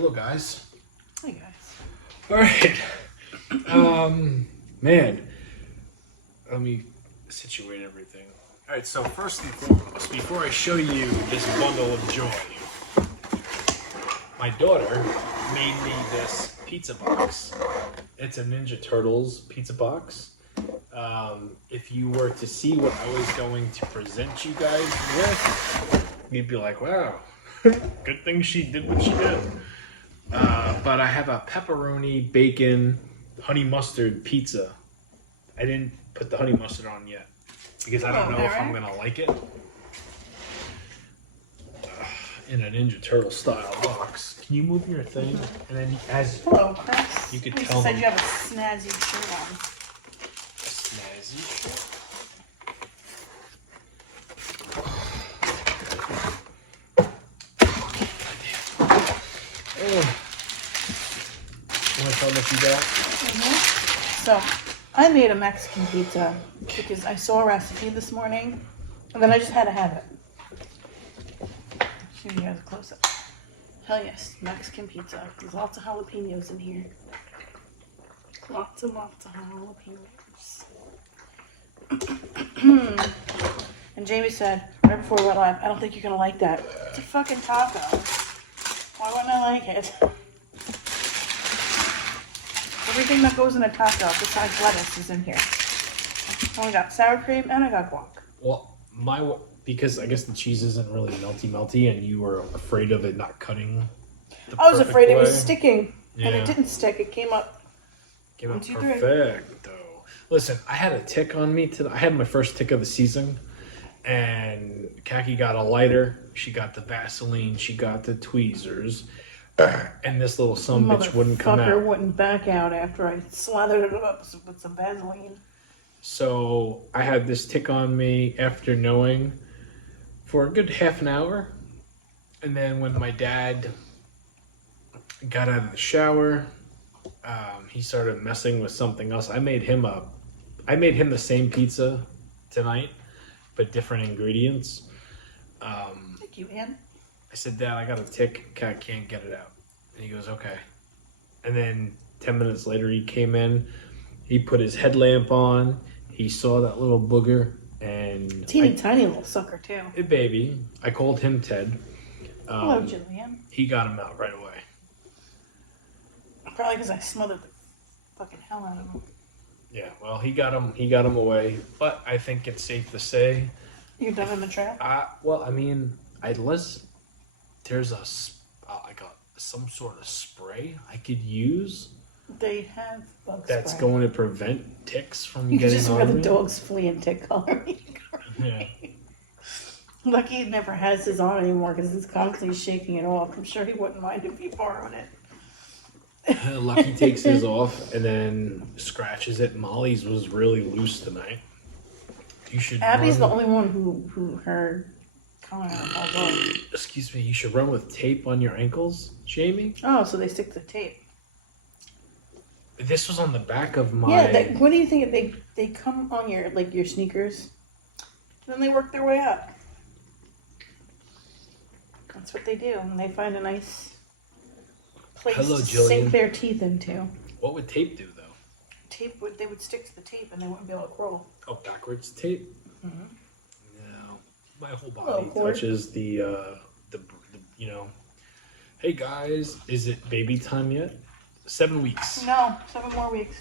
Hello, guys. Hey, guys. All right. Man, let me situate everything. All right, so first and foremost, before I show you this bundle of joy, my daughter made me this pizza box. It's a Ninja Turtles pizza box. If you were to see what I was going to present you guys with, you'd be like, wow, good thing she did what she did. But I have a pepperoni, bacon, honey mustard pizza. I didn't put the honey mustard on yet because I don't know if I'm gonna like it. In a Ninja Turtle style box. Can you move your thing? And then as Hello, Chris. you could You tell said them you have a snazzy shirt on. snazzy shit. Oh. You want to tell them what you got? So, I made a Mexican pizza because I saw a recipe this morning, and then I just had to have it. Show you guys a close up. Hell yes, Mexican pizza. There's lots of jalapenos in here. Lots of jalapenos. And Jamie said, right before we went live, I don't think you're gonna like that. It's a fucking taco. Why wouldn't I like it? Everything that goes in a taco besides lettuce is in here. I only got sour cream and I got guac. Well, because I guess the cheese isn't really melty, and you were afraid of it not cutting. I was afraid way. it was sticking, and Yeah. it didn't stick. It came up. Came One, out two, three. perfect, though. Listen, I had a tick on me today. I had my first tick of the season, and Kaki got a lighter. She got the Vaseline. She got the tweezers, and this little sumbitch wouldn't come Motherfucker out. wouldn't back out after I slathered it up with some Vaseline. So I had this tick on me after knowing for a good half an hour, and then when my dad got out of the shower, he started messing with something else. I made him the same pizza tonight, but different ingredients. Thank you, Ann. I said, Dad, I got a tick. Cat can't get it out. And he goes, okay. And then 10 minutes later, he came in. He put his headlamp on. He saw that little booger. And Tiny little sucker, too. hey, baby. I called him Ted. Hello, Jillian. He got him out right away. Probably because I smothered the fucking hell out of him. Yeah, well, he got him away. But I think it's safe to say, You're done in the trail? well, I mean, there's some sort of spray I could use They have bug that's spray. going to prevent ticks from You can getting just on wear the me. dog's flea and tick collar. Yeah. Lucky he never has his on anymore because he's constantly shaking it off. I'm sure he wouldn't mind if you borrowed it. Lucky takes his off and then scratches it. Molly's was really loose tonight. You should. Abby's the run, only one who heard comment on our dog. Excuse me. You should run with tape on your ankles, Jamie. Oh, so they stick the tape. This was on the back of my. Yeah, what do you think? They come on your sneakers, and then they work their way up. That's what they do, and they find a nice place Hello, to Jillian. sink their teeth into. What would tape do though? They would stick to the tape, and they wouldn't be able to crawl. Oh, backwards tape. Mm-hmm. No, my whole Hello, body Cord. touches the Hey guys, is it baby time yet? 7 weeks. No, 7 more weeks.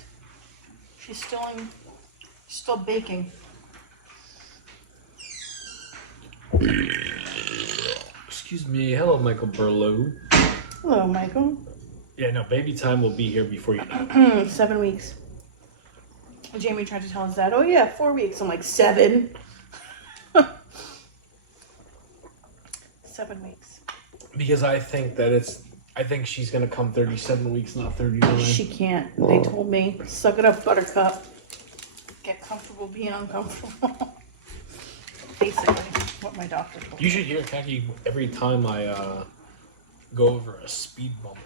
She's still baking. Excuse me. Hello, Michael Burlow. Hello, Michael. Yeah, no, baby time will be here before you know. 7 weeks. Jamie tried to tell his dad, oh yeah, 4 weeks. I'm like, 7. 7 weeks. Because I think she's gonna come 37 weeks, not 39. She can't. They told me, suck it up, buttercup. Get comfortable being uncomfortable. Basically, what my doctor told me. You should hear Kaki every time I go over a speed bump.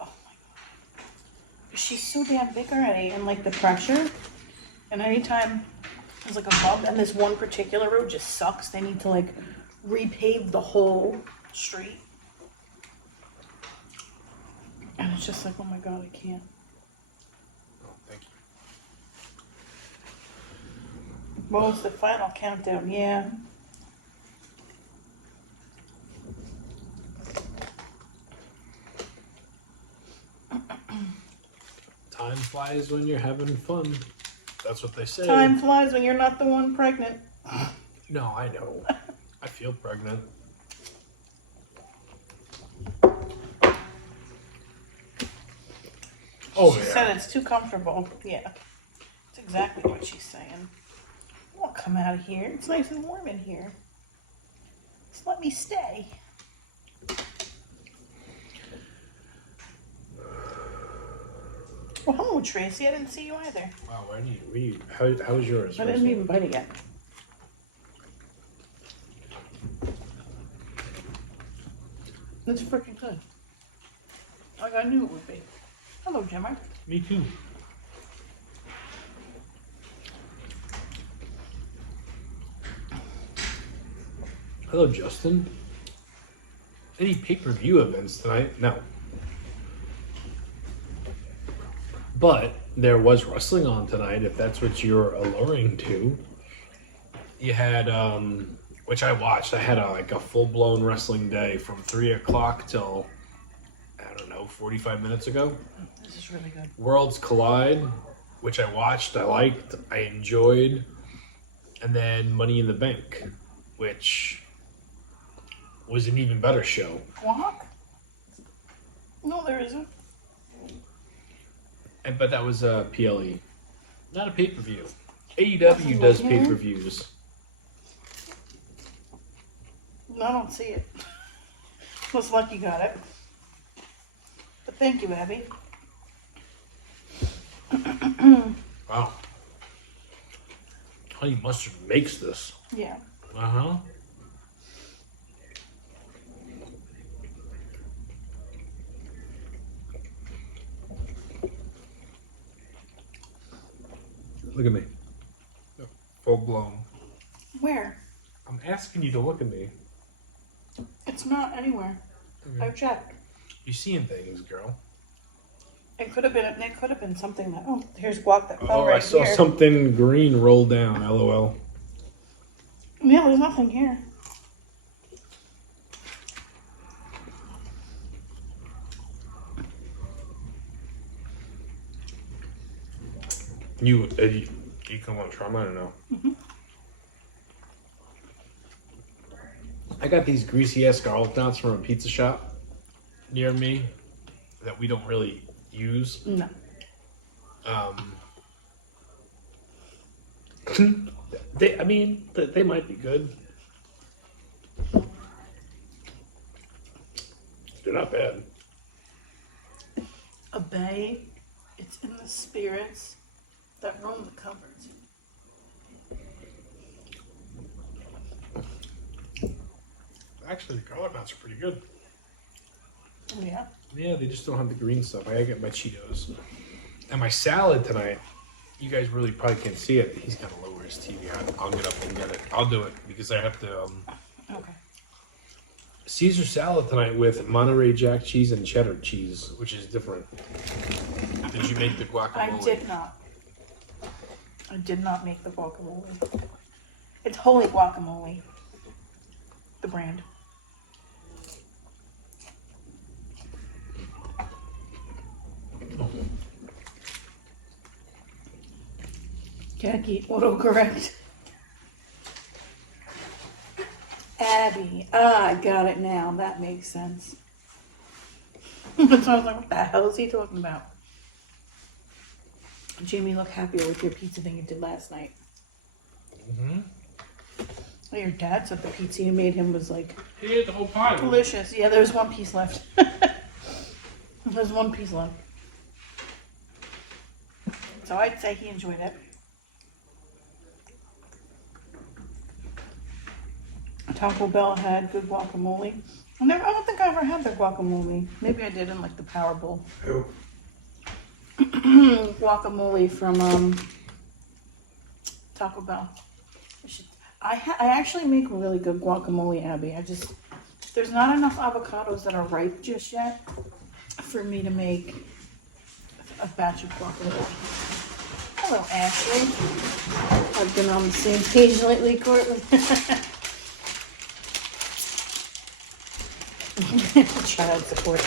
Oh my god. She's so damn big already, and like the pressure. And anytime there's like a bump, and this one particular road just sucks, they need to like repave the whole street. it's just like, oh my god, I can't. Oh, thank you. What was the final countdown? Yeah. Time flies when you're having fun. That's what they say. Time flies when you're not the one pregnant. No, I know. I feel pregnant. Oh, She yeah. said it's too comfortable. Yeah. That's exactly what she's saying. I won't come out of here. It's nice and warm in here. Just let me stay. Well, hello, Tracy. I didn't see you either. Wow, where you how was yours? I didn't even bite it yet. It's freaking good. Like I knew it would be. Hello, Jimmer. Me too. Hello, Justin. Any pay-per-view events tonight? No. But there was wrestling on tonight, if that's what you're alluring to. You had, which I watched. I had a full-blown wrestling day from 3 o'clock till, I don't know, 45 minutes ago. This is really good. Worlds Collide, which I watched, I liked, I enjoyed. And then Money in the Bank, which was an even better show. Guac? No, there isn't. But that was a PLE, not a pay-per-view. AEW does pay-per-views. No, I don't see it. Looks like you got it. But thank you, Abby. Wow. Honey Mustard makes this. Yeah. Uh-huh. Look at me. Full blown. Where? I'm asking you to look at me. It's not anywhere. Okay. I've checked. You're seeing things, girl. It could have been. It could have been something that. Oh, here's guac that fell Oh, right I saw here. something green roll down. LOL. Yeah, there's nothing here. You come on, try mine or no? Mm-hmm. I got these greasy ass garlic knots from a pizza shop near me that we don't really use. No. They might be good. They're not bad. A bay. It's in the spirits that roam the cupboards. Actually, the garlic knots are pretty good. Oh, yeah. Yeah, they just don't have the green stuff. I gotta get my Cheetos. And my salad tonight, you guys really probably can't see it. He's gotta lower his TV. I'll get up and get it. I'll do it because I have to. Okay. Caesar salad tonight with Monterey Jack cheese and cheddar cheese, which is different. Did you make the guacamole? I did not. I did not make the guacamole. It's Holy Guacamole. The brand. Khaki autocorrect. Abby. Ah, I got it now. That makes sense. So I was like, what the hell is he talking about? Jamie, look happier with your pizza than you did last night. Mm-hmm. Well, your dad said the pizza you made him was like He ate the whole pie. delicious. Yeah, there's one piece left. There's one piece left. So I'd say he enjoyed it. Taco Bell had good guacamole. I don't think I ever had their guacamole. Maybe I did in like the Power Bowl. Who? Guacamole from Taco Bell. I actually make really good guacamole, Abby. There's not enough avocados that are ripe just yet for me to make a batch of guacamole. Hello, Ashley. I've been on the same page lately, Courtland. Child support.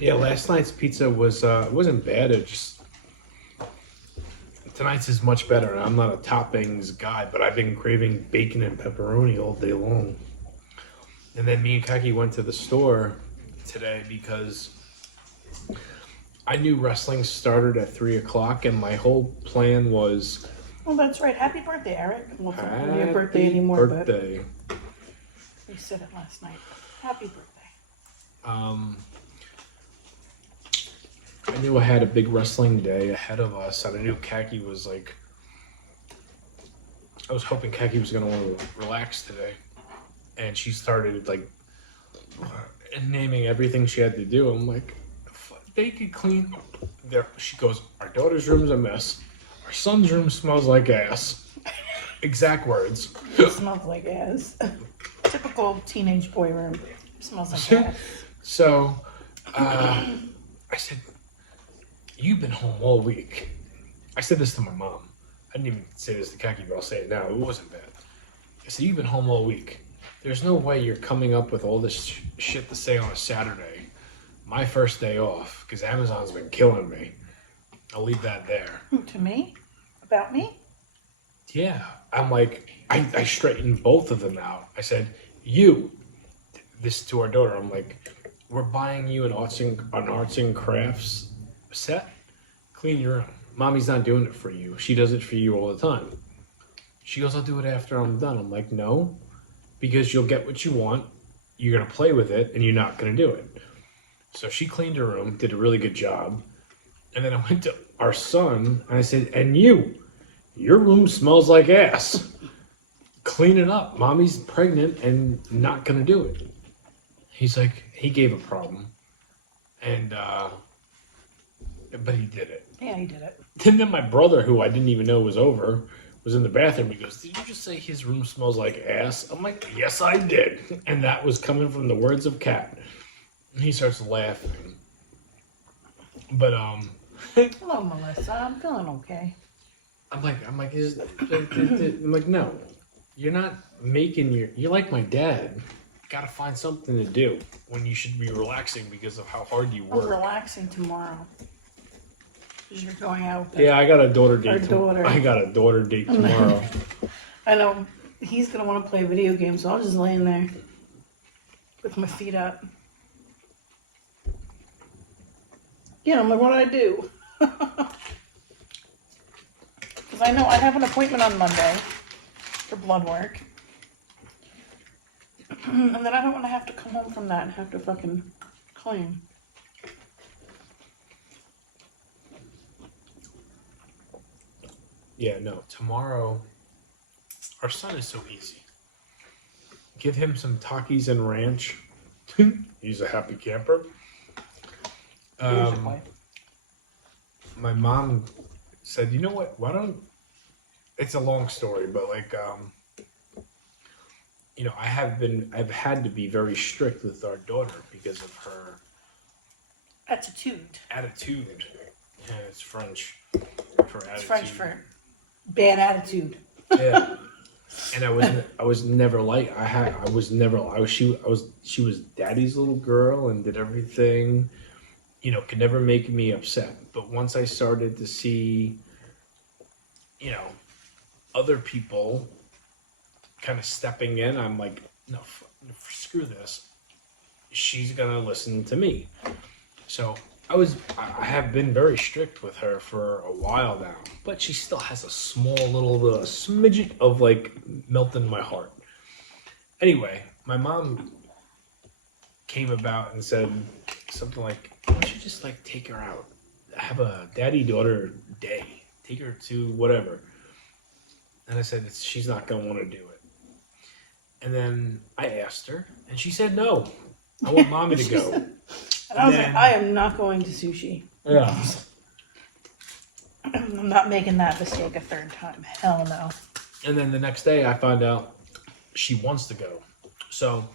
Yeah, last night's pizza was it wasn't bad. It just tonight's is much better. I'm not a toppings guy, but I've been craving bacon and pepperoni all day long. And then me and Kaki went to the store today because I knew wrestling started at 3:00, and my whole plan was. Oh, that's right. Happy birthday, Eric. Well, it's not really your birthday anymore, birthday. But we said it last night. Happy birthday. I knew I had a big wrestling day ahead of us, and I knew Kaki was like. I was hoping Kaki was going to want to relax today, and she started like naming everything she had to do. I'm like, they could clean. There, she goes. Our daughter's room's a mess. Our son's room smells like ass. Exact words. It smells like ass. Typical teenage boy room. It smells like ass. So, I said, "You've been home all week." I said this to my mom. I didn't even say this to Kaki, but I'll say it now. It wasn't bad. I said, "You've been home all week. There's no way you're coming up with all this shit to say on a Saturday, my first day off, because Amazon's been killing me." I'll leave that there. To me? About me? Yeah. I'm like, I straightened both of them out. I said, this to our daughter, I'm like, we're buying you an arts and crafts set. Clean your room. Mommy's not doing it for you. She does it for you all the time. She goes, I'll do it after I'm done. I'm like, no, because you'll get what you want. You're going to play with it, and you're not going to do it. So she cleaned her room, did a really good job. And then I went to our son, and I said, and your room smells like ass. Clean it up. Mommy's pregnant and not going to do it. He's like, he gave a problem. And, but he did it. Yeah, he did it. And then my brother, who I didn't even know was over, was in the bathroom. He goes, did you just say his room smells like ass? I'm like, yes, I did. And that was coming from the words of Kat. And he starts laughing. But, Hello, Melissa. I'm feeling okay. I'm like, no, you're not making you're like my dad. Gotta find something to do when you should be relaxing because of how hard you work. I'm relaxing tomorrow. Because you're going out. Yeah, I got a daughter date. I got a daughter date tomorrow. I know he's gonna want to play video games, so I'll just lay in there with my feet up. Yeah, I'm like, what do I do? Because I know I have an appointment on Monday for blood work. And then I don't want to have to come home from that and have to fucking clean. Yeah, no, tomorrow, our son is so easy. Give him some Takis and ranch. He's a happy camper. My mom said, you know what, it's a long story, but like, I've had to be very strict with our daughter because of her Attitude. Yeah, it's French for attitude. It's French for bad attitude. Yeah. And I was never like she was daddy's little girl and did everything, could never make me upset. But once I started to see, other people kind of stepping in, I'm like, no, screw this. She's gonna listen to me. So I have been very strict with her for a while now, but she still has a small little smidget of like melt in my heart. Anyway, my mom came about and said something like, why don't you just like take her out? Have a daddy-daughter day. Take her to whatever. And I said, she's not going to want to do it. And then I asked her, and she said no. I want mommy to go. And I was like, I am not going to sushi. Yeah. I'm not making that mistake a third time. Hell no. And then the next day, I found out she wants to go. So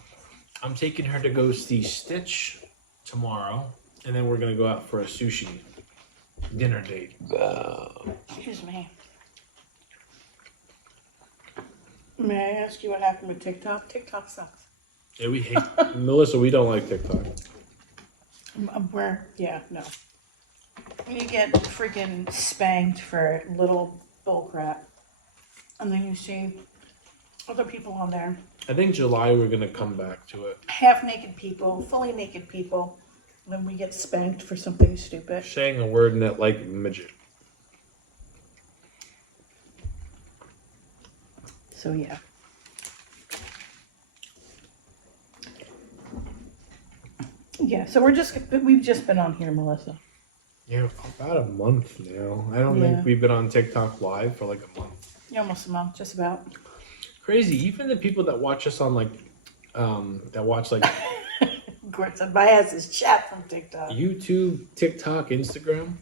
I'm taking her to go see Stitch tomorrow, and then we're gonna go out for a sushi dinner date. Excuse me. May I ask you what happened with TikTok? TikTok sucks. Yeah, we hate Melissa. We don't like TikTok. No. When you get freaking spanked for little bullcrap, and then you see other people on there, I think July we're gonna come back to it. half naked people, fully naked people, when we get spanked for something stupid. Saying a word in it like midget. So yeah. Yeah, so we've just been on here, Melissa. Yeah, about a month now. I don't Yeah. think we've been on TikTok live for like a month. Yeah, almost a month, just about. Crazy. Even the people that watch us on like, that watch like Gort said, my ass is chapped from TikTok. YouTube, TikTok, Instagram.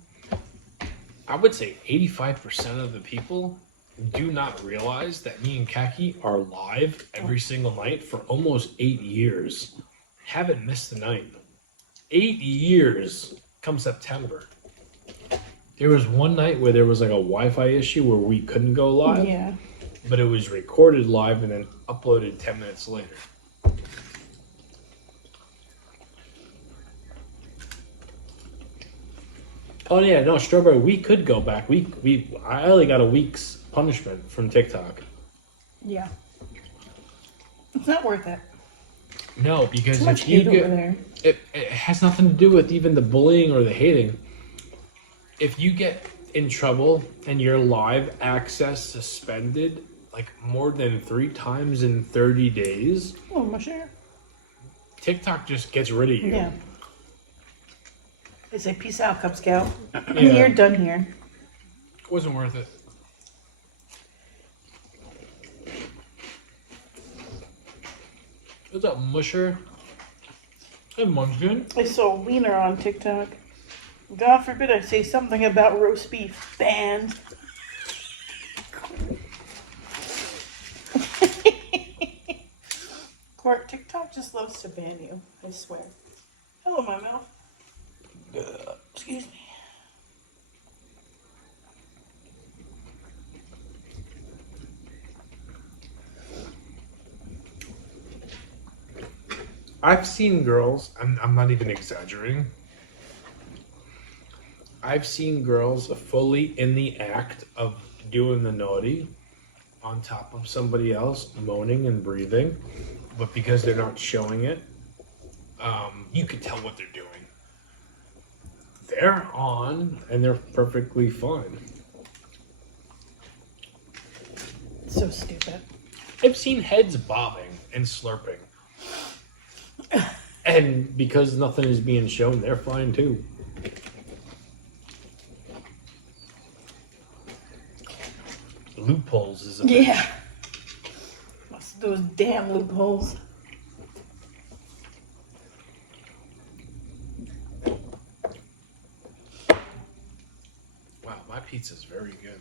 I would say 85% of the people do not realize that me and Kaki are live every single night for almost 8 years. Haven't missed a night. 8 years come September. There was one night where there was like a Wi-Fi issue where we couldn't go live. Yeah. But it was recorded live and then uploaded 10 minutes later. Oh yeah, no, Strawberry, we could go back. I only got a week's punishment from TikTok. Yeah. It's not worth it. No, because Too much if you hate get over there. it has nothing to do with even the bullying or the hating. If you get in trouble and your live access suspended like more than 3 times in 30 days, Oh, my share. TikTok just gets rid of you. Yeah. They say, peace out, Cub Scout. Yeah. You're done here. Wasn't worth it. What's up, Musher? Hey, Munchkin. I saw a wiener on TikTok. God forbid I say something about roast beef. Banned. Court, TikTok just loves to ban you. I swear. Hello, my mouth. Excuse me. I've seen girls, I'm not even exaggerating. I've seen girls fully in the act of doing the naughty on top of somebody else, moaning and breathing, but because they're not showing it, you can tell what they're doing. They're on and they're perfectly fine. So stupid. I've seen heads bobbing and slurping. And because nothing is being shown, they're fine too. Loopholes is a bit. Yeah. Those damn loopholes. Wow, my pizza's very good.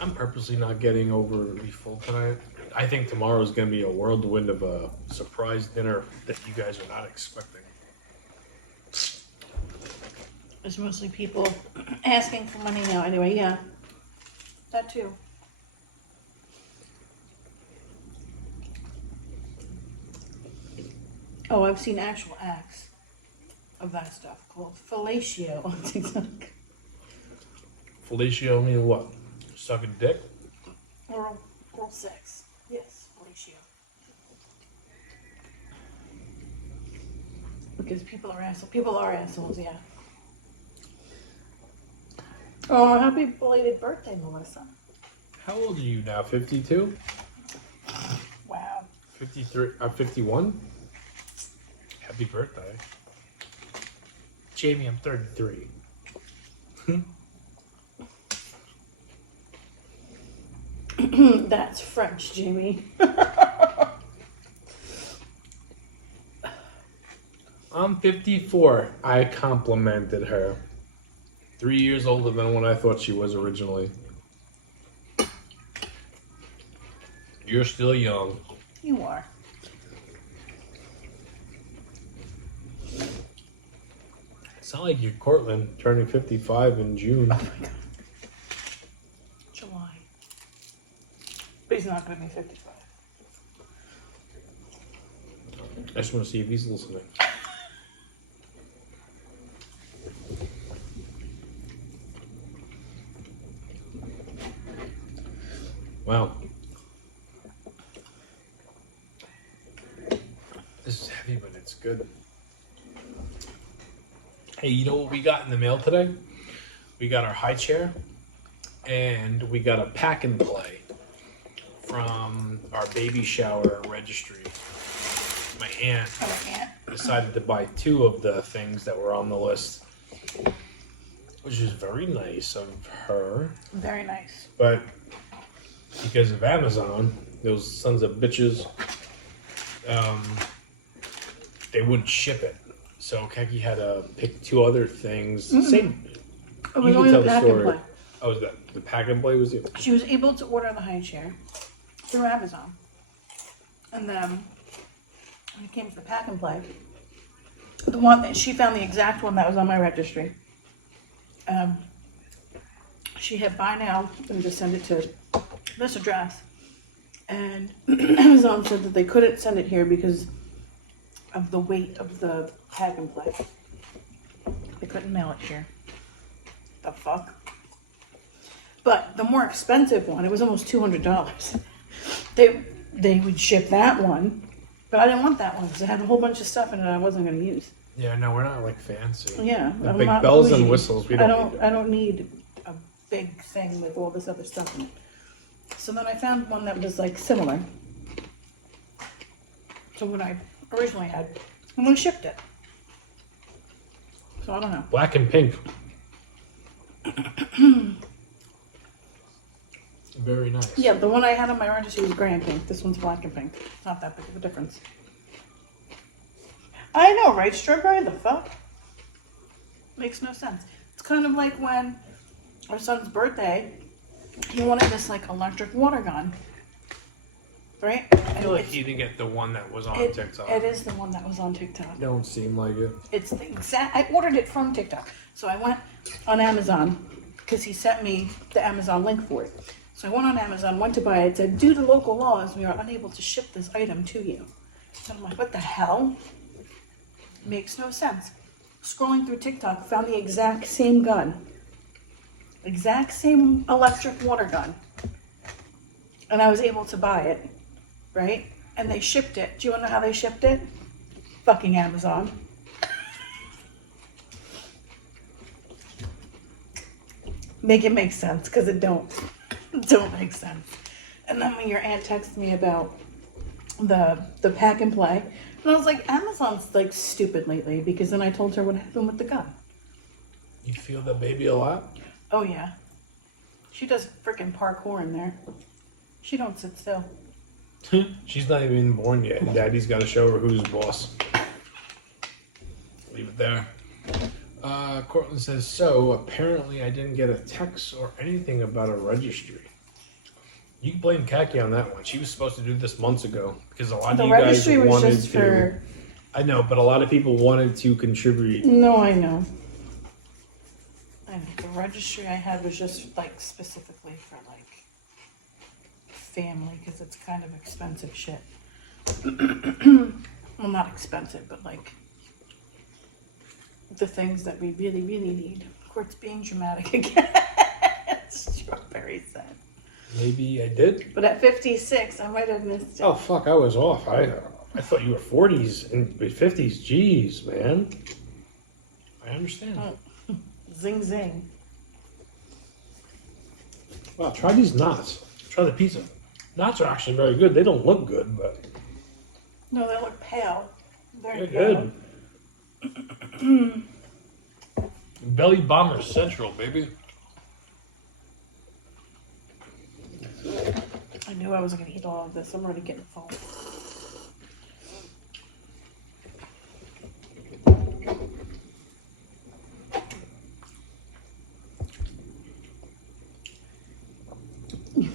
I'm purposely not getting overly full tonight. I think tomorrow's going to be a whirlwind of a surprise dinner that you guys are not expecting. There's mostly people asking for money now. Anyway, yeah. That too. Oh, I've seen actual acts of that stuff called fellatio on TikTok. Fellatio mean what? Sucking dick? Oral sex. Yes, fellatio. Because people are assholes. People are assholes, yeah. Oh, happy belated birthday, Melissa. How old are you now? 52? Wow. 53? 51? Happy birthday. Jamie, I'm 33. That's French, Jamie. I'm 54. I complimented her. 3 years older than what I thought she was originally. You're still young. You are. It's not like you're Cortland turning 55 in June. Oh my God. July. But he's not going to be 55. I just want to see if he's listening. Wow. This is heavy, but it's good. Hey, you know what we got in the mail today? We got our high chair, and we got a pack and play from our baby shower registry. My aunt decided to buy 2 of the things that were on the list, which is very nice of her. Very nice. But because of Amazon, those sons of bitches, they wouldn't ship it. So Keki had to pick 2 other things. Same. It was You only can the tell pack the and story. play. Oh, was that the pack and play? Was it? She was able to order the high chair through Amazon. And then when it came to the pack and play, the one that she found the exact one that was on my registry. She had buy now and just send it to this address. And Amazon said that they couldn't send it here because of the weight of the pack and play. They couldn't mail it here. The fuck? But the more expensive one, it was almost $200. They would ship that one, but I didn't want that one because it had a whole bunch of stuff in it I wasn't going to use. Yeah, no, we're not like fancy. Yeah, The I'm big not bells bougie. and whistles. We don't. Need I don't need a big thing with all this other stuff in it. So then I found one that was like similar to what I originally had, and we shipped it. So I don't know. Black and pink. Very nice. Yeah, the one I had on my registry was gray and pink. This one's black and pink. It's not that big of a difference. I know, right, Strawberry? The fuck? Makes no sense. It's kind of like when our son's birthday, he wanted this like electric water gun. Right? I feel like he didn't get the one that was on TikTok. It is the one that was on TikTok. Don't seem like it. It's the exact. I ordered it from TikTok. So I went on Amazon because he sent me the Amazon link for it. So I went on Amazon, went to buy it. It said, due to local laws, we are unable to ship this item to you. So I'm like, what the hell? Makes no sense. Scrolling through TikTok, found the exact same gun. Exact same electric water gun. And I was able to buy it. Right? And they shipped it. Do you want to know how they shipped it? Fucking Amazon. Make it make sense, because it don't make sense. And then when your aunt texted me about the pack and play, and I was like, Amazon's like stupid lately, because then I told her what happened with the gun. You feel the baby a lot? Oh yeah. She does freaking parkour in there. She don't sit still. She's not even born yet, and Daddy's got to show her who's boss. Leave it there. Cortland says, so apparently I didn't get a text or anything about a registry. You can blame Kaki on that one. She was supposed to do this months ago because a lot of you guys registry was wanted just to. for... I know, but a lot of people wanted to contribute. No, I know. I know. The registry I had was just like specifically for like family because it's kind of expensive shit. Well, not expensive, but like the things that we really, really need. Of course, being dramatic again. Strawberry said. Maybe I did. But at 56, I might have missed it. Oh fuck, I was off. I thought you were 40s and 50s. Jeez, man. I understand. Oh. Zing zing. Wow, try these knots. Try the pizza. Knots are actually very good. They don't look good, but No, they look pale. they're Very good. Belly Bomber Central, baby. I knew I wasn't going to eat all of this. I'm already getting full.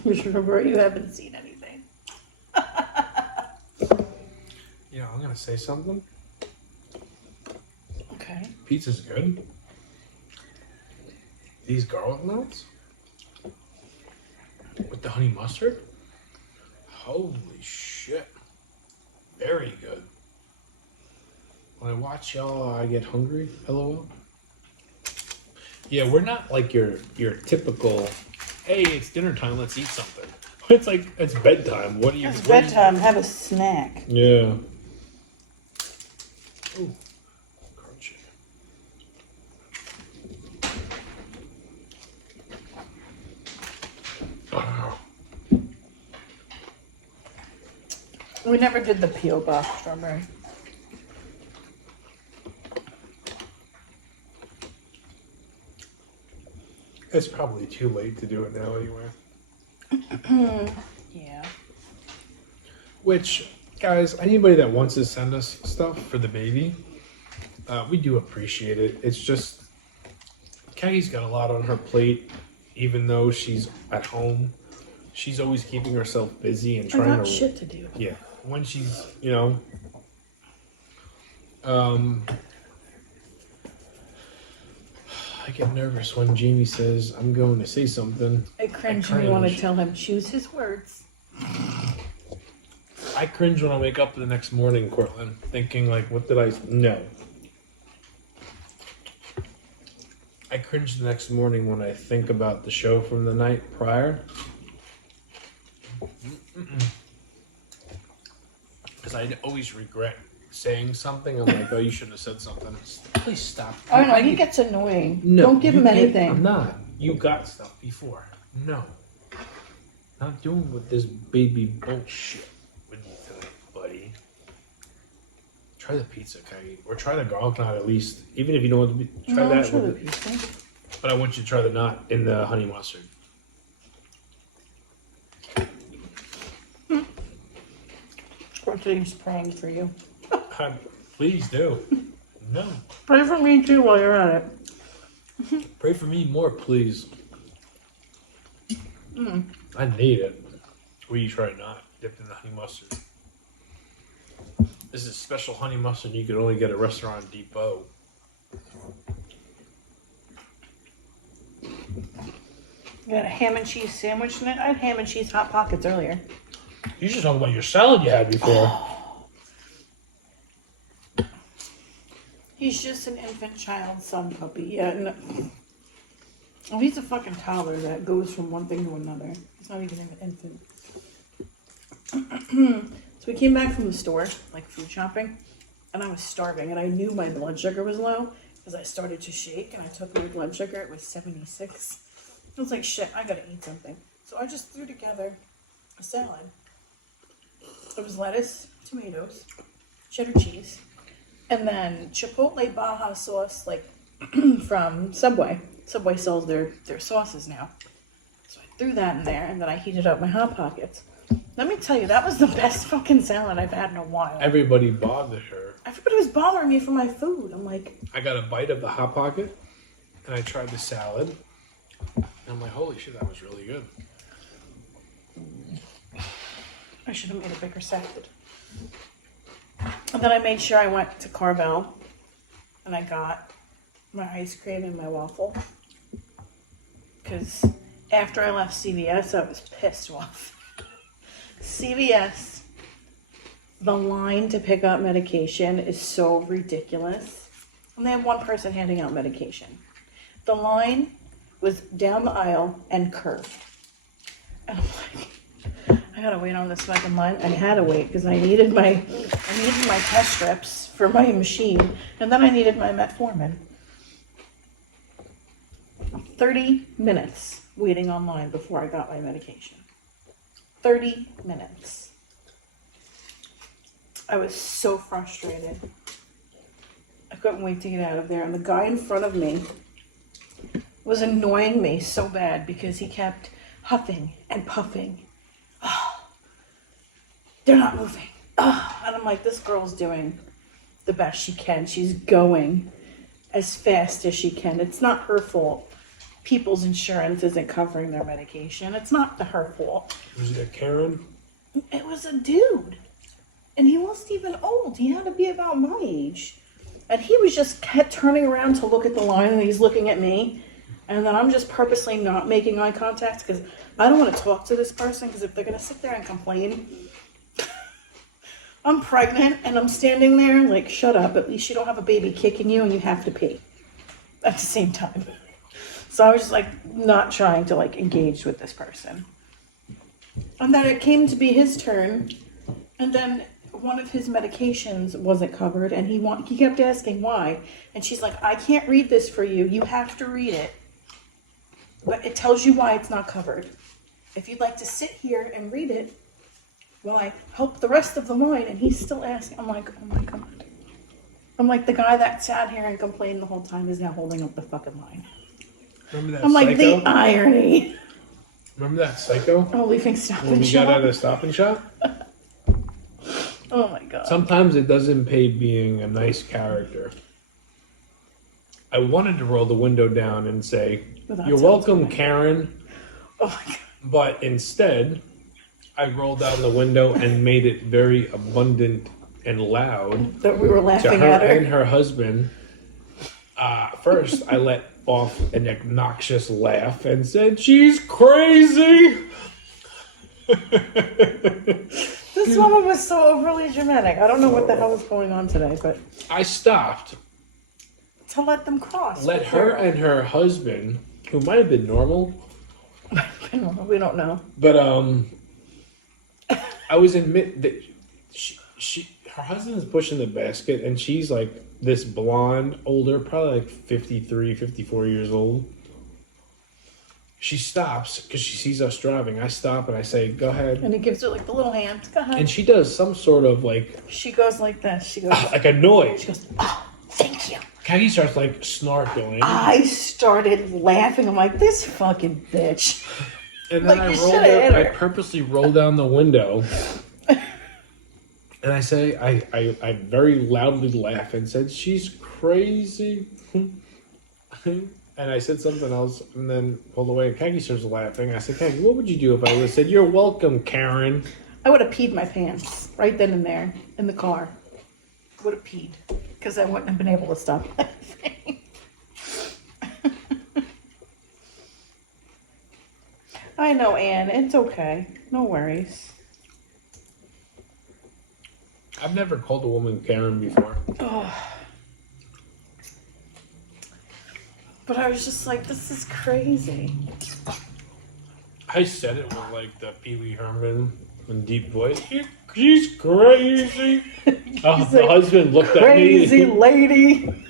Remember, you haven't seen anything. Yeah, I'm gonna say something. Okay. Pizza's good. These garlic knots with the honey mustard. Holy shit. Very good. When I watch y'all, I get hungry. LOL. Yeah, we're not like your typical, hey, it's dinner time, let's eat something. It's like, it's bedtime. What do you... It's bedtime. Have a snack. Yeah. Ooh. Crunchy. Wow. We never did the P.O. box strawberry. It's probably too late to do it now anyway. Yeah. Which, guys, anybody that wants to send us stuff for the baby, we do appreciate it. It's just, Kaggy's got a lot on her plate, even though she's at home. She's always keeping herself busy and I trying got to... shit to do. Yeah. When she's, you know... I get nervous when Jamie says, I'm going to say something. I cringe when you want to tell him, choose his words. I cringe when I wake up the next morning, Cortland, thinking like, what did I... No. I cringe the next morning when I think about the show from the night prior. Because I always regret saying something. I'm like, oh, you should have said something. Please stop. Oh no, he gets annoying. No, don't give him can't- anything. I'm not. You got stuff before. No. Not doing with this baby bullshit with you tonight, buddy. Try the pizza, Kaggy. Or try the garlic knot at least. Even if you don't want to try No, that. sure with the it. pizza. But I want you to try the knot in the honey mustard. Courtney's praying for you. Please do. No. Pray for me too while you're at it. Pray for me more, please. I need it. Will you try it not? Dipped in the honey mustard. This is special honey mustard you could only get at Restaurant Depot. You got a ham and cheese sandwich in it? I had ham and cheese Hot Pockets earlier. You should talk about your salad you had before. He's just an infant child son puppy. Yeah. No. Oh, he's a fucking toddler that goes from one thing to another. He's not even an infant. So we came back from the store, like food shopping, and I was starving, and I knew my blood sugar was low because I started to shake, and I took my blood sugar. It was 76. I was like, shit, I gotta eat something. So I just threw together a salad. It was lettuce, tomatoes, cheddar cheese, and then Chipotle Baja sauce, like from Subway. Subway sells their sauces now. So I threw that in there, and then I heated up my Hot Pockets. Let me tell you, that was the best fucking salad I've had in a while. Everybody bothered her. Everybody was bothering me for my food. I'm like... I got a bite of the Hot Pocket, and I tried the salad. And I'm like, holy shit, that was really good. I should have made a bigger salad. And then I made sure I went to Carvel, and I got my ice cream and my waffle. Because after I left CVS, I was pissed off. CVS, the line to pick up medication is so ridiculous. And they have one person handing out medication. The line was down the aisle and curved. And I'm like, I gotta wait on this fucking line. I had to wait because I needed my test strips for my machine, and then I needed my metformin. 30 minutes waiting online before I got my medication. 30 minutes. I was so frustrated. I couldn't wait to get out of there. And the guy in front of me was annoying me so bad because he kept huffing and puffing. Oh, they're not moving. Oh, and I'm like, this girl's doing the best she can. She's going as fast as she can. It's not her fault people's insurance isn't covering their medication. It's not her fault. Was it a Karen? It was a dude. And he wasn't even old. He had to be about my age. And he was just kept turning around to look at the line, and he's looking at me. And then I'm just purposely not making eye contact because I don't want to talk to this person, because if they're going to sit there and complain, I'm pregnant and I'm standing there like, shut up. At least you don't have a baby kicking you and you have to pee at the same time. So I was just like not trying to like engage with this person. And then it came to be his turn, and then one of his medications wasn't covered, and he kept asking why. And she's like, I can't read this for you. You have to read it. But it tells you why it's not covered. If you'd like to sit here and read it, well, I help the rest of the line. And he's still asking. I'm like, oh my God. I'm like, the guy that sat here and complained the whole time is now holding up the fucking line. Remember that I'm like, Psycho? the irony. Remember that Psycho? Oh, leaving Stop When and we Shop. got out of Stop and Shop? Oh my God. Sometimes it doesn't pay being a nice character. I wanted to roll the window down and say, Well, you're welcome, Karen. Oh my God. But instead, I rolled down the window and made it very abundant and loud That we were to laughing her at her. and her husband. First, I let off an obnoxious laugh and said, she's crazy. This woman was so overly dramatic. I don't know what the hell is going on today, but I stopped. to let them cross. Let her and her husband, who might have been normal, We don't know. but I was admit that her husband's pushing the basket, and she's like this blonde, older, probably like 53, 54 years old. She stops because she sees us driving. I stop and I say, go ahead. And he gives her like the little hand. Go ahead. And she does some sort of like She goes like this. She goes, like a noise. she goes, oh, thank you. Kenny starts like snorkeling. I started laughing. I'm like, this fucking bitch. And then Like, you I shoulda hit her. I purposely roll down the window. And I say, I very loudly laugh and said, she's crazy. And I said something else and then pulled away. And Kagi starts laughing. I said, Kagi, what would you do if I would have said, you're welcome, Karen? I would have peed my pants right then and there in the car. Would have peed because I wouldn't have been able to stop laughing. I know, Anne. It's okay. No worries. I've never called a woman Karen before. Oh. But I was just like, this is crazy. I said it with like the Pee Wee Herman in deep voice. She's crazy. The husband looked at me. Crazy lady.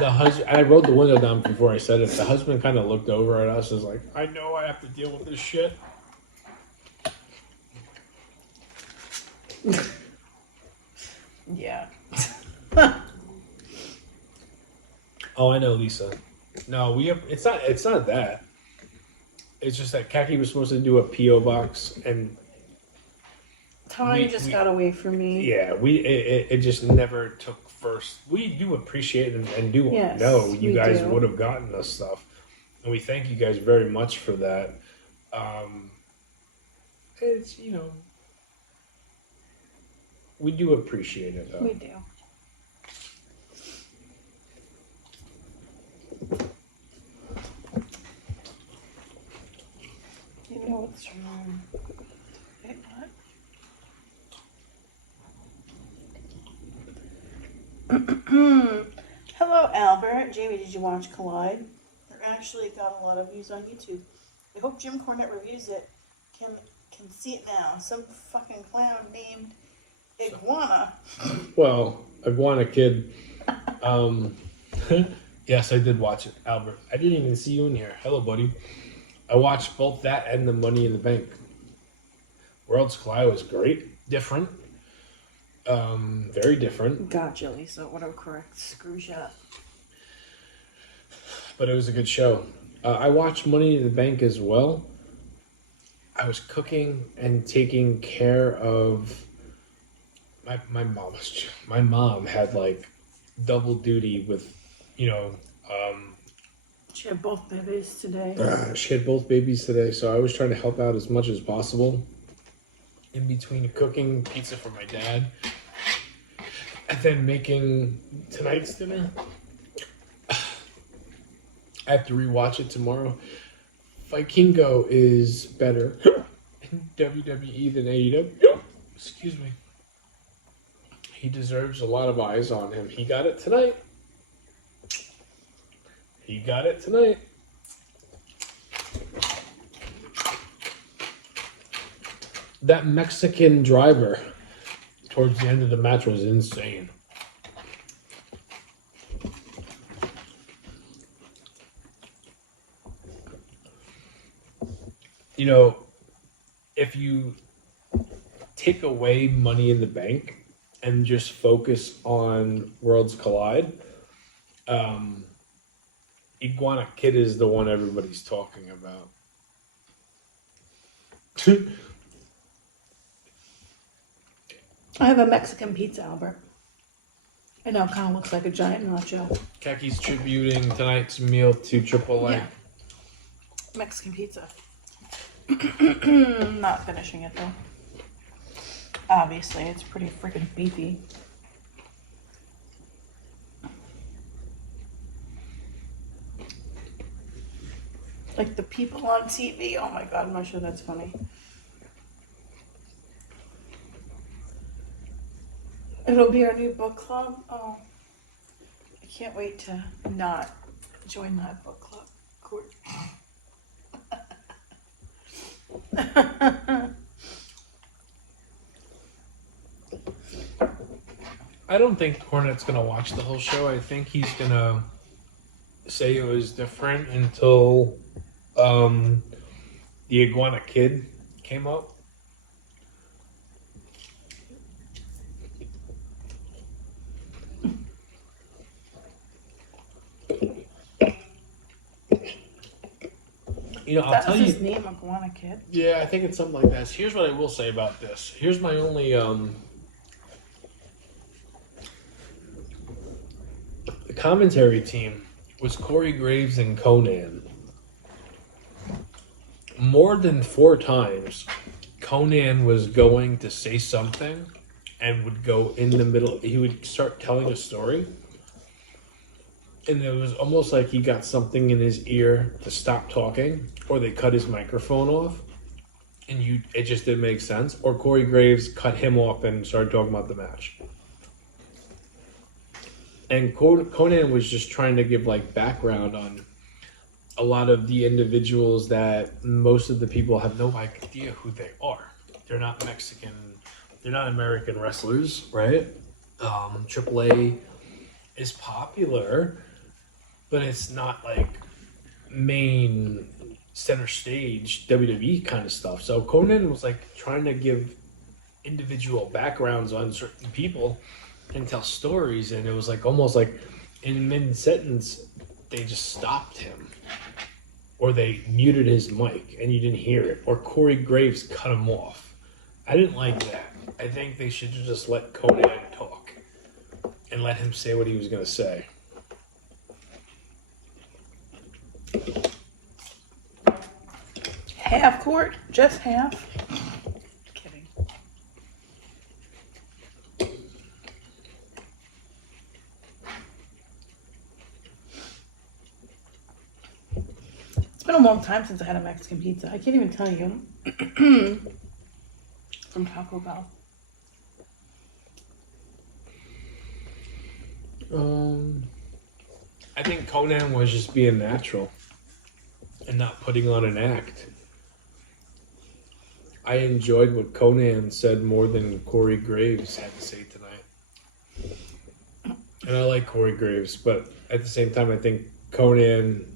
The husband. I rolled the window down before I said it. The husband kind of looked over at us and was like, I know I have to deal with this shit. Yeah. Oh, I know, Lisa. No, we have. It's not. It's not that. It's just that Kaki was supposed to do a PO box, and Time We- just we- got away from me. yeah, it just never took first. We do appreciate and do Yes, know you we guys do. would have gotten us stuff, and we thank you guys very much for that. It's we do appreciate it though. We do. You know what's wrong? Wait, what? Hello, Albert. Jamie, did you watch Collide? It actually got a lot of views on YouTube. I hope Jim Cornette reviews it. Can see it now. Some fucking clown named Iguana. Well, Iguana Kid. Yes, I did watch it, Albert. I didn't even see you in here. Hello, buddy. I watched both that and the Money in the Bank. Worlds Collide was great, different, very different, Gotcha, Lisa. Autocorrect screws you up. but it was a good show. I watched Money in the Bank as well. I was cooking and taking care of my mom. My mom had like double duty with, She had both babies today. She had both babies today, so I was trying to help out as much as possible. In between cooking pizza for my dad and then making tonight's dinner. I have to rewatch it tomorrow. Vikingo is better in WWE than AEW. Excuse me. He deserves a lot of eyes on him. He got it tonight. He got it tonight. That Mexican driver towards the end of the match was insane. You know, if you take away Money in the Bank and just focus on Worlds Collide, Iguana Kid is the one everybody's talking about. I have a Mexican pizza, Albert. I know it kind of looks like a giant nacho. Kaki's tributing tonight's meal to AAA. Yeah. Mexican pizza. Not finishing it though. Obviously, it's pretty freaking beefy. Like the people on TV. Oh my god, I'm not sure that's funny. It'll be our new book club. Oh, I can't wait to not join that book club. Court. I don't think Cornet's gonna watch the whole show. I think he's gonna say it was different until the Iguana Kid came up. You know, I'll That tell was you. his name, Iguana Kid. Yeah, I think it's something like that. Here's what I will say about this. Here's my only the commentary team was Corey Graves and Conan. More than 4 times, Conan was going to say something and would go in the middle. He would start telling a story. And it was almost like he got something in his ear to stop talking, or they cut his microphone off, and it just didn't make sense. Or Corey Graves cut him off and started talking about the match. And Conan was just trying to give like background on a lot of the individuals that most of the people have no idea who they are. They're not Mexican, they're not American wrestlers, right? AAA is popular, but it's not like main center stage WWE kind of stuff. So Conan was like trying to give individual backgrounds on certain people and tell stories, and it was like almost like in mid-sentence they just stopped him, or they muted his mic and you didn't hear it, or Corey Graves cut him off. I didn't like that. I think they should just let Conan talk and let him say what he was going to say. Half court? Just half? Kidding. It's been a long time since I had a Mexican pizza. I can't even tell you. From Taco Bell. I think Conan was just being natural and not putting on an act. I enjoyed what Conan said more than Corey Graves had to say tonight. And I like Corey Graves, but at the same time, I think Conan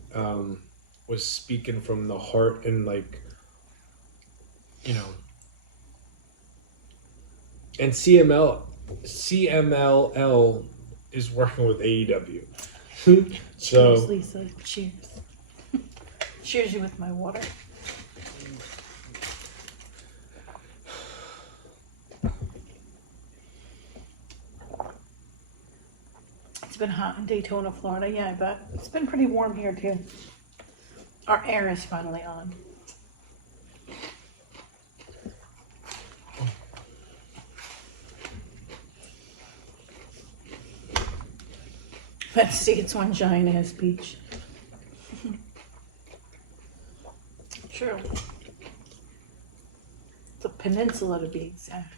was speaking from the heart and like, you know. And CMLL is working with AEW. So Cheers, Lisa. Cheers. Cheers you with my water. been hot in Daytona, Florida. Yeah, I bet. It's been pretty warm here, too. Our air is finally on. Penn State's one giant ass beach. True. The peninsula to be exact.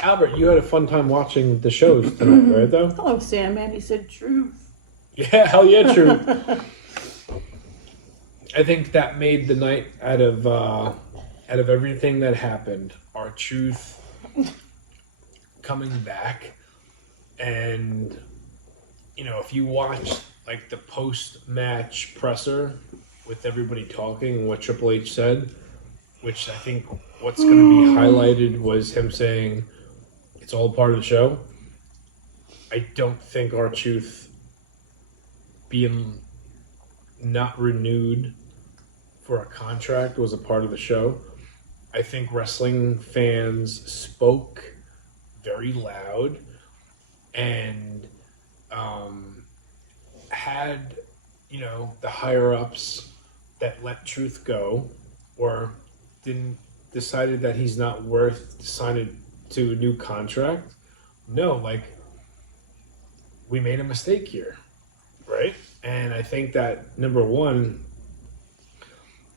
Albert, you had a fun time watching the shows tonight, right? Though. Hello, Sandman. He said truth. Yeah, hell yeah, true. I think that made the night out of everything that happened. Our truth coming back, and if you watch like the post-match presser with everybody talking and what Triple H said, which I think what's going to be highlighted was him saying it's all part of the show. I don't think our truth being not renewed for a contract was a part of the show. I think wrestling fans spoke very loud and had, the higher ups that let Truth go or decided that he's not worth signing to a new contract. No, we made a mistake here, right? And I think that number one,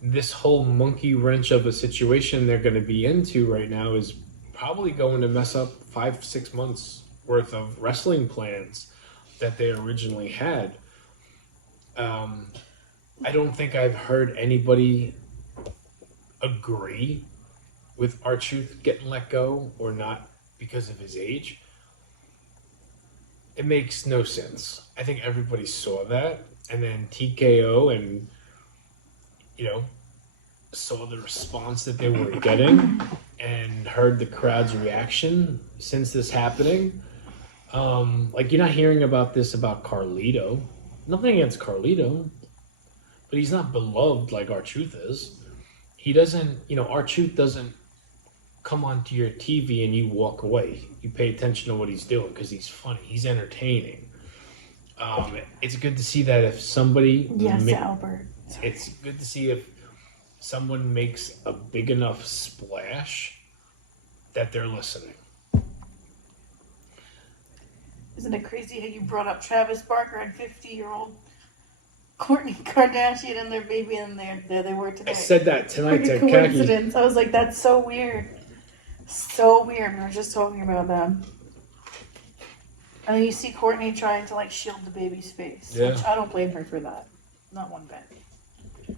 this whole monkey wrench of a situation they're going to be into right now is probably going to mess up 5-6 months worth of wrestling plans that they originally had. I don't think I've heard anybody agree with R-Truth getting let go or not because of his age. It makes no sense. I think everybody saw that, and then TKO and saw the response that they were getting and heard the crowd's reaction since this happening. You're not hearing about this about Carlito. Nothing against Carlito, but he's not beloved like R-Truth is. He doesn't, R-Truth doesn't come onto your TV and you walk away. You pay attention to what he's doing because he's funny. He's entertaining. It's good to see that if somebody... Yes, Albert. It's good to see if someone makes a big enough splash that they're listening. Isn't it crazy how you brought up Travis Barker and 50-year-old Kourtney Kardashian and their baby, and there they were today. I said that tonight to coincidence. I was like, that's so weird. So weird. We were just talking about them. And then you see Kourtney trying to shield the baby's face. Yeah. Which I don't blame her for that. Not one bit.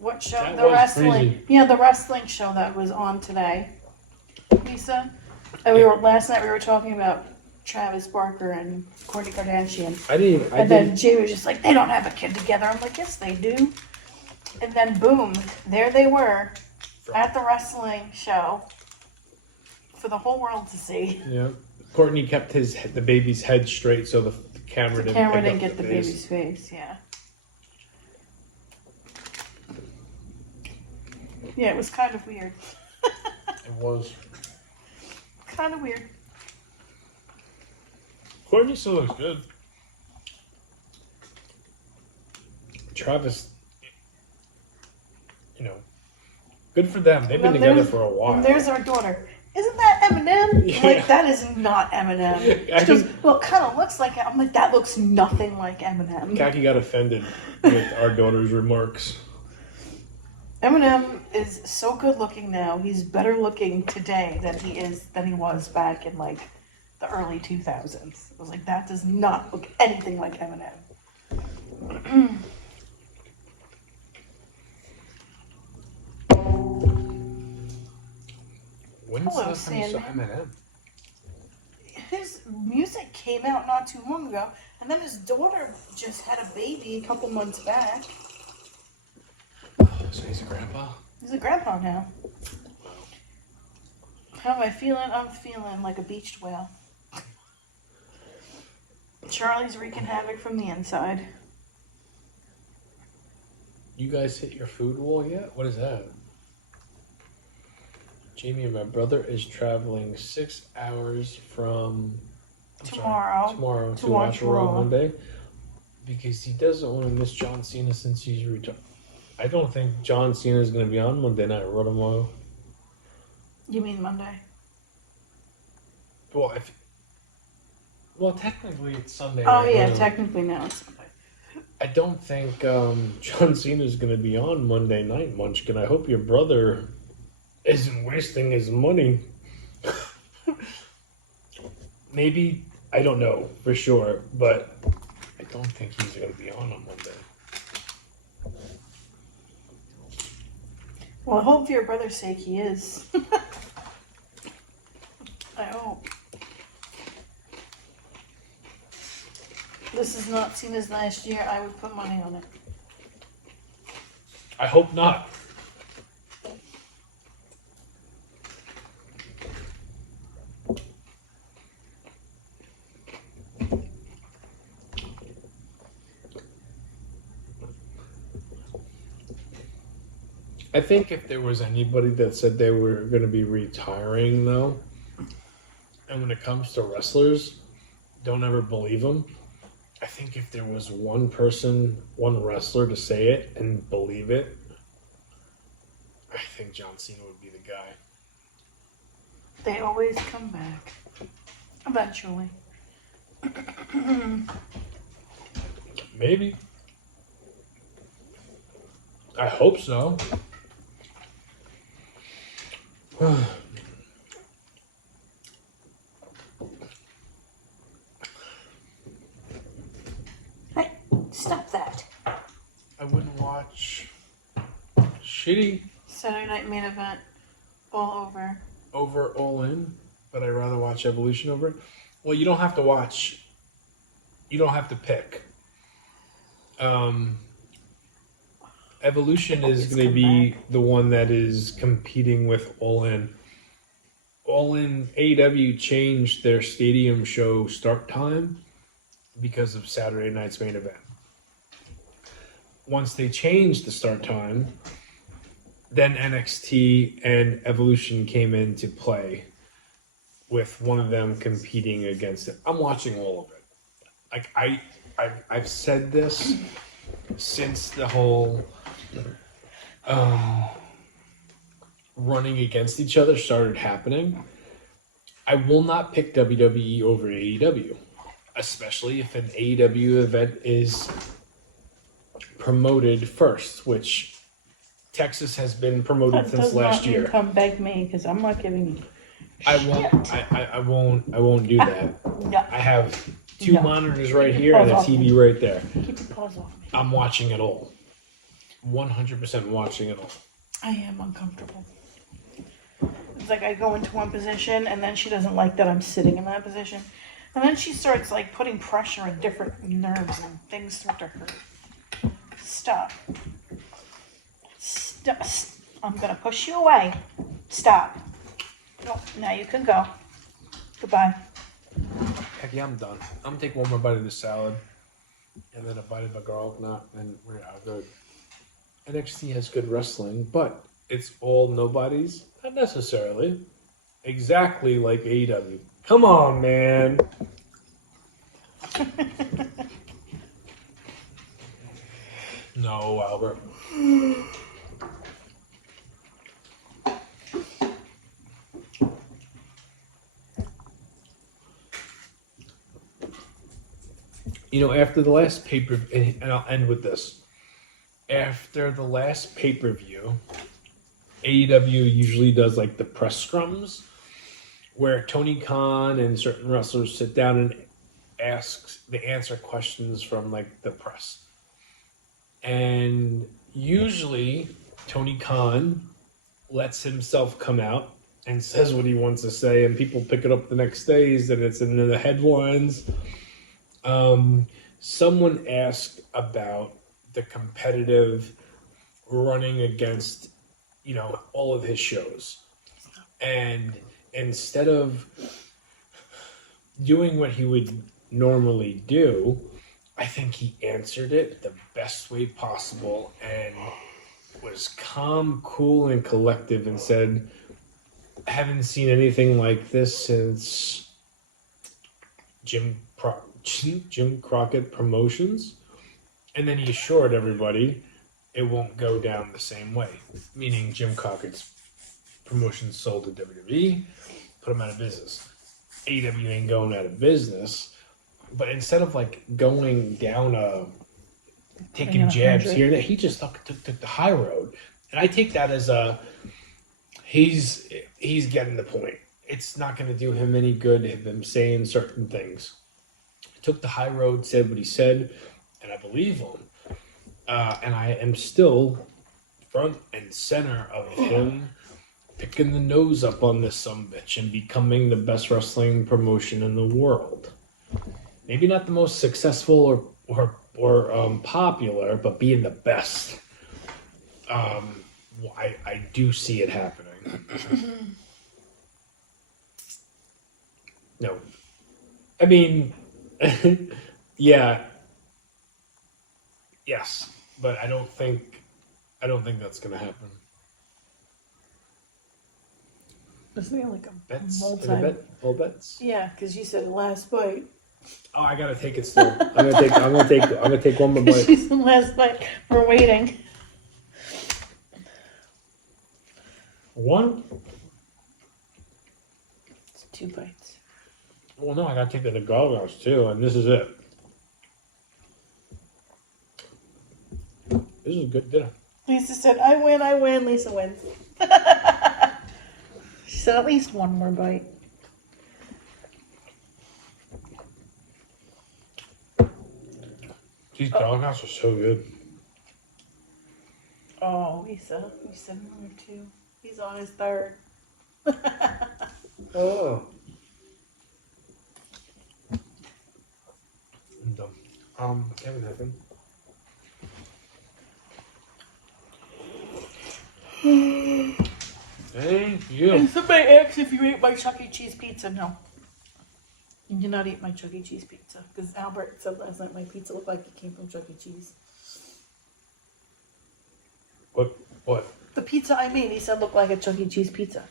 What show? That the was wrestling. crazy. Yeah, the wrestling show that was on today. Lisa? And last night we were talking about Travis Barker and Kourtney Kardashian. Then Jay was just like, they don't have a kid together. I'm like, yes, they do. And then boom, there they were at the wrestling show for the whole world to see. Yeah. Kourtney kept the baby's head straight so the camera didn't get the baby's face. Yeah. Yeah, it was kind of weird. It was. Kind of weird. Kourtney still looks good. Travis, good for them. They've been together for a while. And there's our daughter. Isn't that Eminem? Yeah. That is not Eminem. She goes, well, it kind of looks like it. I'm like, that looks nothing like Eminem. Kaki got offended with our daughter's remarks. Eminem is so good looking now. He's better looking today than he was back in the early 2000s. I was like, that does not look anything like Eminem. When's the last time you saw Eminem? His music came out not too long ago, and then his daughter just had a baby a couple months back. So he's a grandpa? He's a grandpa now. How am I feeling? I'm feeling like a beached whale. Charlie's wreaking havoc from the inside. You guys hit your food wall yet? What is that? Jamie and my brother is traveling 6 hours from tomorrow to watch Raw Monday, because he doesn't want to miss John Cena since he's retired. I don't think John Cena is going to be on Monday Night Raw tomorrow. You mean Monday? Well, technically it's Sunday. Oh right yeah, now. technically now it's Sunday. I don't think John Cena is going to be on Monday Night, Munchkin. I hope your brother isn't wasting his money. Maybe, I don't know for sure, but I don't think he's going to be on Monday. Well, I hope for your brother's sake he is. I hope. This is not Cena's last year. I would put money on it. I hope not. I think if there was anybody that said they were going to be retiring, though, and when it comes to wrestlers, don't ever believe them. I think if there was one person, one wrestler to say it and believe it, I think John Cena would be the guy. They always come back. Eventually. Maybe. I hope so. Hey, stop that. I wouldn't watch shitty Saturday Night Main Event all over. All In, but I'd rather watch Evolution over it. Well, you don't have to watch. You don't have to pick. Evolution is going to be the one that is competing with All In. All In, AEW changed their stadium show start time because of Saturday night's main event. Once they changed the start time, then NXT and Evolution came into play, with one of them competing against it. I'm watching all of it. Like I've said this since the whole running against each other started happening. I will not pick WWE over AEW, especially if an AEW event is promoted first, which Texas has been promoted since last year. Come beg me, because I'm not giving you. I won't do that. No. I have two No. monitors right here and a TV right there. Keep your paws off me. I'm watching it all. 100% watching it all. I am uncomfortable. It's like I go into one position and then she doesn't like that I'm sitting in that position. And then she starts like putting pressure on different nerves and things start to hurt. Stop. Stop. I'm going to push you away. Stop. No, now you can go. Goodbye. Heck yeah, I'm done. I'm gonna take one more bite of the salad, and then a bite of a garlic knot, and we're out good. NXT has good wrestling, but it's all nobodies. Not necessarily. Exactly like AEW. Come on, man. No, Albert. You know, after the last pay-per-view, and I'll end with this. After the last pay-per-view, AEW usually does like the press scrums, where Tony Khan and certain wrestlers sit down and answer questions from like the press. And usually Tony Khan lets himself come out and says what he wants to say, and people pick it up the next days, and it's in the headlines. Someone asked about the competitive running against, all of his shows. And instead of doing what he would normally do, I think he answered it the best way possible and was calm, cool, and collective and said, I haven't seen anything like this since Jim Crockett Promotions, and then he assured everybody it won't go down the same way. Meaning Jim Crockett's Promotions sold to WWE, put him out of business. AEW ain't going out of business, but instead of like going down taking jabs here and there, he just took the high road, and I take that as he's getting the point. It's not going to do him any good him saying certain things. He took the high road, said what he said, and I believe him. And I am still front and center of him picking the nose up on this sumbitch and becoming the best wrestling promotion in the world. Maybe not the most successful or popular, but being the best. I do see it happening. No. I mean, yeah. Yes, but I don't think that's gonna happen. Isn't there like a Bets? multi? Like a bet? Full bets? Yeah, because you said last bite. Oh, I gotta take it still. I'm gonna take one more bite. She's the last bite. We're waiting. One? It's 2 bites. Well, no, I gotta take the gargles too, and this is it. This is a good dinner. Lisa said, I win. Lisa wins. She said, at least one more bite. These gargles are so good. Oh, Lisa, you said another 2. He's on his 3rd. Oh. I'm done. Kevin, happen. Thank you. And somebody asked if you ate my Chuck E. Cheese pizza. No. You did not eat my Chuck E. Cheese pizza. Because Albert said last night my pizza looked like it came from Chuck E. Cheese. What? The pizza I made, he said looked like a Chuck E. Cheese pizza.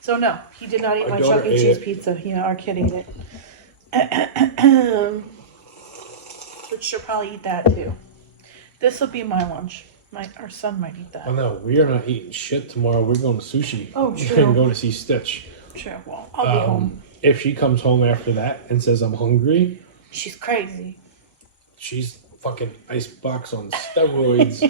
So no, he did not eat Our my daughter Chuck E. ate Cheese it. pizza. Yeah, our kid ate it. But she'll probably eat that too. This will be my lunch. Our son might eat that. Oh no, we are not eating shit tomorrow. We're going to sushi. Oh, true. We're going to see Stitch. Sure, well, I'll be home. If she comes home after that and says I'm hungry, She's crazy. she's fucking icebox on steroids.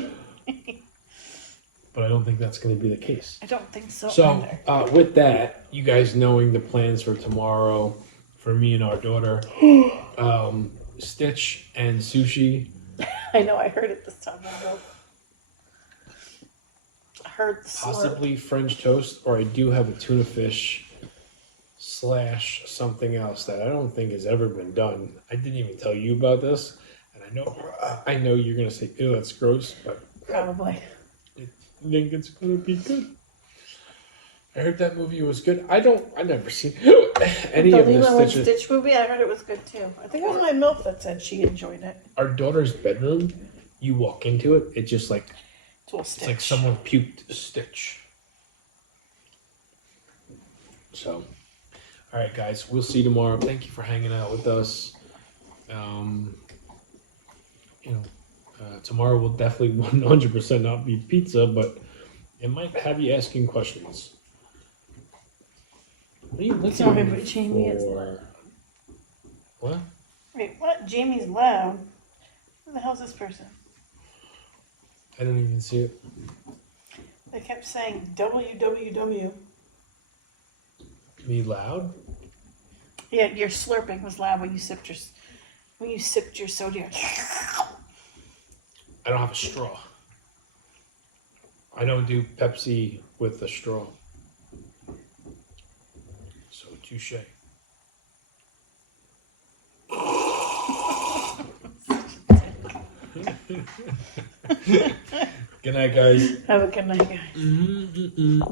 But I don't think that's going to be the case. I don't think so. So, either. with that, you guys knowing the plans for tomorrow for me and our daughter, Stitch and sushi. I know, I heard it this time. I heard the slurp. Possibly French toast, or I do have a tuna fish / something else that I don't think has ever been done. I didn't even tell you about this, and I know you're gonna say, "Ew, that's gross," but Probably. I think it's gonna be good. I heard that movie was good. I never seen any The of the Lilo and Stitches. Stitch movie, I heard it was good too. I think it was my milk that said she enjoyed it. Our daughter's bedroom, you walk into it, it's just like It's all it's Stitch. like someone puked Stitch. So, all right, guys, we'll see you tomorrow. Thank you for hanging out with us. Tomorrow will definitely 100% not be pizza, but it might have you asking questions. What are you looking Tell me at what Jamie is for? What? Wait, what? Jamie's loud. Who the hell's this person? I didn't even see it. They kept saying WWW. Me loud? Yeah, your slurping was loud when you sipped your soda. I don't have a straw. I don't do Pepsi with a straw. So, touche. Good night, guys. Have a good night, guys. Mm-mm-mm.